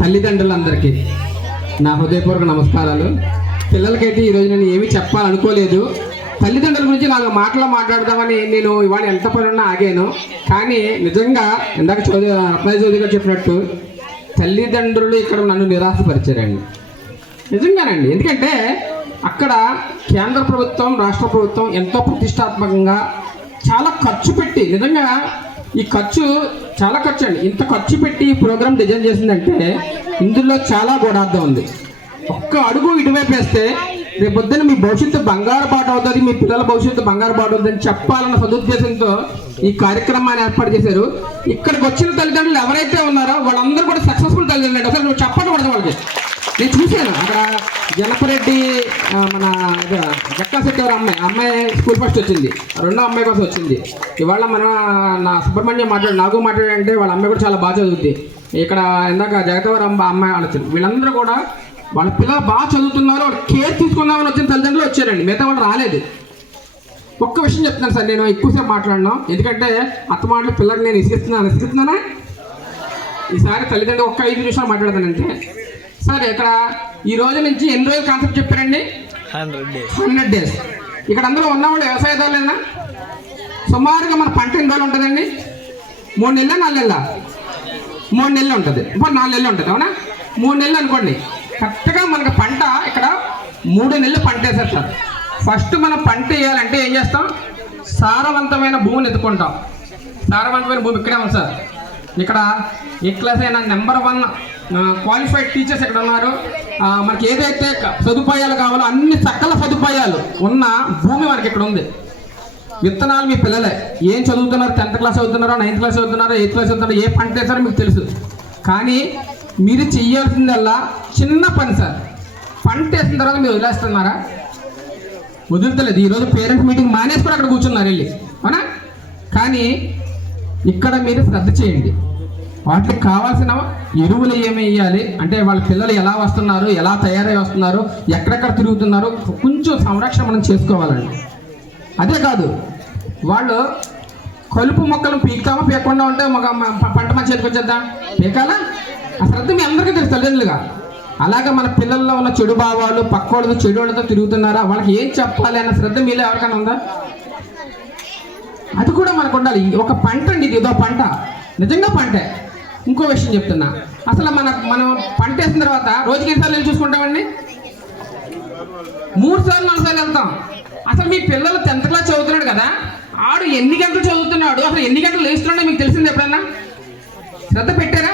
తల్లిదండ్రులందరికీ నా హృదయపూర్వక నమస్కారాలు. పిల్లలకైతే ఈరోజు నేను ఏమీ చెప్పాలనుకోలేదు. తల్లిదండ్రుల గురించి నాలుగు మాటలు మాట్లాడదామని నేను ఇవాళ ఎంత పనున్నా ఆగాను. కానీ నిజంగా ఇందాక రత్నాజీ చౌదరి గారు చెప్పినట్టు తల్లిదండ్రులు ఇక్కడ నన్ను నిరాశపరిచారండి. నిజంగానండి. ఎందుకంటే అక్కడ కేంద్ర ప్రభుత్వం, రాష్ట్ర ప్రభుత్వం ఎంతో ప్రతిష్టాత్మకంగా చాలా ఖర్చు పెట్టి, నిజంగా ఈ ఖర్చు చాలా ఖర్చు అండి. ఇంత ఖర్చు పెట్టి ఈ ప్రోగ్రామ్ డిజైన్ చేసిందంటే ఇందులో చాలా గూఢార్థం ఉంది. ఒక్క అడుగు ఇటువైపు వేస్తే రేపొద్దున మీ భవిష్యత్తు బంగారు బాట అవుతుంది, మీ పిల్లల భవిష్యత్తు బంగారు బాట అవుతుందని చెప్పాలన్న సదుద్దేశంతో ఈ కార్యక్రమాన్ని ఏర్పాటు చేశారు. ఇక్కడికి వచ్చిన తల్లిదండ్రులు ఎవరైతే ఉన్నారో వాళ్ళందరూ కూడా సక్సెస్ఫుల్ తల్లిదండ్రులు. అసలు నువ్వు చెప్పకూడదు వాళ్ళకి. నేను చూశాను అక్కడ జనపరెడ్డి, మన జక్కాశెట్టి గారు అమ్మాయి స్కూల్ ఫస్ట్ వచ్చింది, రెండో అమ్మాయి కోసం వచ్చింది. ఇవాళ నా సుబ్రహ్మణ్యం నాకు మాట్లాడంటే వాళ్ళ అమ్మాయి కూడా చాలా బాగా చదువుతుంది. ఇక్కడ ఇందాక జగతవారు అమ్మాయి వచ్చింది. వీళ్ళందరూ కూడా వాళ్ళ పిల్లలు బాగా చదువుతున్నారు, వాళ్ళు కేర్ తీసుకుందామని వచ్చిన తల్లిదండ్రులు వచ్చారండి. మిగతా వాళ్ళు రాలేదు. ఒక్క విషయం చెప్తున్నాను సార్, నేను ఎక్కువసేపు మాట్లాడినా ఎందుకంటే అత్త మాటలు పిల్లలకి నేను ఇసుకిస్తున్నానా? ఈసారి తల్లిదండ్రులు ఒక్క 5 నిమిషాలు మాట్లాడతానంటే. సరే, ఇక్కడ ఈ రోజు నుంచి ఎన్ని రోజులు కాన్సెప్ట్ చెప్పారండి? 100 days. ఇక్కడ అందరూ ఉన్నవాళ్ళు వ్యవసాయదారులేనా? సుమారుగా మన పంట ఎన్ని రోజులు ఉంటుందండి? 3 నెలల 4 నెలల 3 నెలలు ఉంటుంది. ఇప్పుడు 4 నెలలు ఉంటుంది, అవునా? 3 నెలలు అనుకోండి. కరెక్ట్గా మనకు పంట ఇక్కడ 3 నెలలు పంట వేసేస్తారు సార్. ఫస్ట్ మనం పంట వేయాలంటే ఏం చేస్తాం? సారవంతమైన భూమిని ఎత్తుకుంటాం. సారవంతమైన భూమి ఇక్కడే ఉంది సార్. ఇక్కడ ఏ క్లాస్ అయినా నెంబర్ 1 క్వాలిఫైడ్ టీచర్స్ ఇక్కడ ఉన్నారు. మనకి ఏదైతే సదుపాయాలు కావాలో అన్ని సకల సదుపాయాలు ఉన్న భూమి మనకి ఇక్కడ ఉంది. విత్తనాలు మీ పిల్లలే ఏం చదువుతున్నారు, 10th క్లాస్ చదువుతున్నారో, 9th క్లాస్ చదువుతున్నారో, 8th క్లాస్ చదువుతున్నారో, ఏ పంట వేస్తారో మీకు తెలుసు. కానీ మీరు చెయ్యాల్సిందల్లా చిన్న పని సార్. పంట వేసిన తర్వాత మీరు వదిలేస్తున్నారా? వదులుతలేదు. ఈరోజు పేరెంట్స్ మీటింగ్ మానేసుకొని అక్కడ కూర్చున్నారు వెళ్ళి, అవునా? కానీ ఇక్కడ మీరు శ్రద్ధ చేయండి. వాటికి కావాల్సిన ఎరువులు ఏమి వేయాలి అంటే వాళ్ళ పిల్లలు ఎలా వస్తున్నారు, ఎలా తయారై వస్తున్నారు, ఎక్కడెక్కడ తిరుగుతున్నారు, కొంచెం సంరక్షణ మనం చేసుకోవాలండి. అదే కాదు, వాళ్ళు కలుపు మొక్కలను పీకుతామా పీకకుండా ఉంటే పంట మన చేతికి వచ్చేద్దాం, పీకాలా? ఆ శ్రద్ధ మీ అందరికీ తెలుసు తల్లిదండ్రులుగా. అలాగే మన పిల్లల్లో ఉన్న చెడు భావాలు, పక్కోళ్ళతో చెడు వాళ్ళతో తిరుగుతున్నారా, వాళ్ళకి ఏం చెప్పాలి అన్న శ్రద్ధ మీలో ఎవరికైనా ఉందా? అది కూడా మనకు ఉండాలి. ఒక పంట అండి, ఇది ఇదో పంట, నిజంగా పంటే. ఇంకో విషయం చెప్తున్నా, అసలు మనం పంట వేసిన తర్వాత రోజుకి ఎన్నిసార్లు వెళ్ళి చూసుకుంటామండి? 3 సార్లు 4 సార్లు వెళ్తాం. అసలు మీ పిల్లలు 10th క్లాస్ చదువుతున్నాడు కదా, ఆడు ఎన్ని గంటలు చదువుతున్నాడు, అసలు ఎన్ని గంటలు లేస్తున్నాడో మీకు తెలిసింది ఎప్పుడన్నా? శ్రద్ధ పెట్టారా?